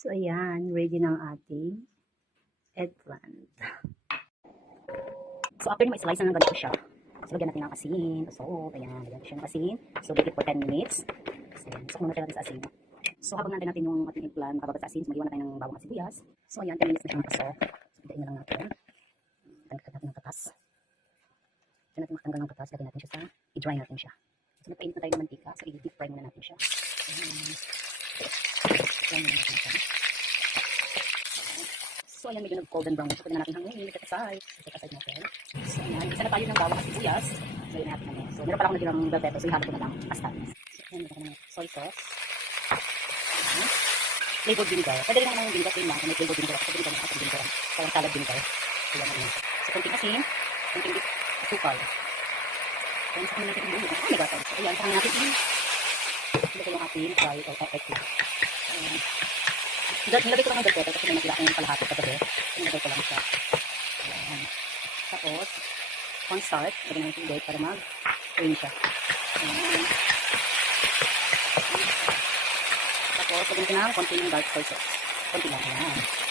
So, ayan, ready na ang ating eggplant. So, after na ma-slice na ng ganito siya, so, lagyan natin ng asin, salt, ayan, lagyan siya ng asin. So, bake it for 10 minutes. So, ayan, so, muna siya natin sa asin. So, habang natin yung ating eggplant, makababad sa asin, so, mag-iwan natin ng bawang at sibuyas. So, ayan, 10 minutes na siya nakaso. So, bitain na lang natin. Tanggal natin ng katas. Diyan natin makatanggal ng katas, lagyan natin siya sa, i-dry natin siya. So, nagpainit na tayo ng mantika, so, i-deep fry muna natin siya. Ayan, natin siya. So, ayan, medyo nag-golden brown. So, pwede na natin hangin, set-aside natin. So, ayan, isa na tayo ng bawang at sibuyas. So, ayan natin namin. So, meron pala akong nagirang bell pepper, so ihalo ko na lang. Pasta. So, ayan, meron ko na soy sauce. Ayan. Flavored vinegar. Pwede rin naman yung vinegar, plain lang. Kung may flavored vinegar, so vinegar na kasi vinegar. So, yung salad vinegar. So, ayan natin. So, konting asin, konting asukal. So, ayan, sakamin natin yung oh my God. So, ayan, sakamin natin yung ito yung ating fried or egg. Ayan. Nilagay ko lang ng bell pepper kasi may natira akong kalahati sa gabi. Nilagay ko lang siya. Ayan. Tapos, cornstarch. Lagyan natin tubig para mag-cream siya. Ayan. Tapos, lagyan natin ng konting dark soy sauce. Konti lang. Ayan.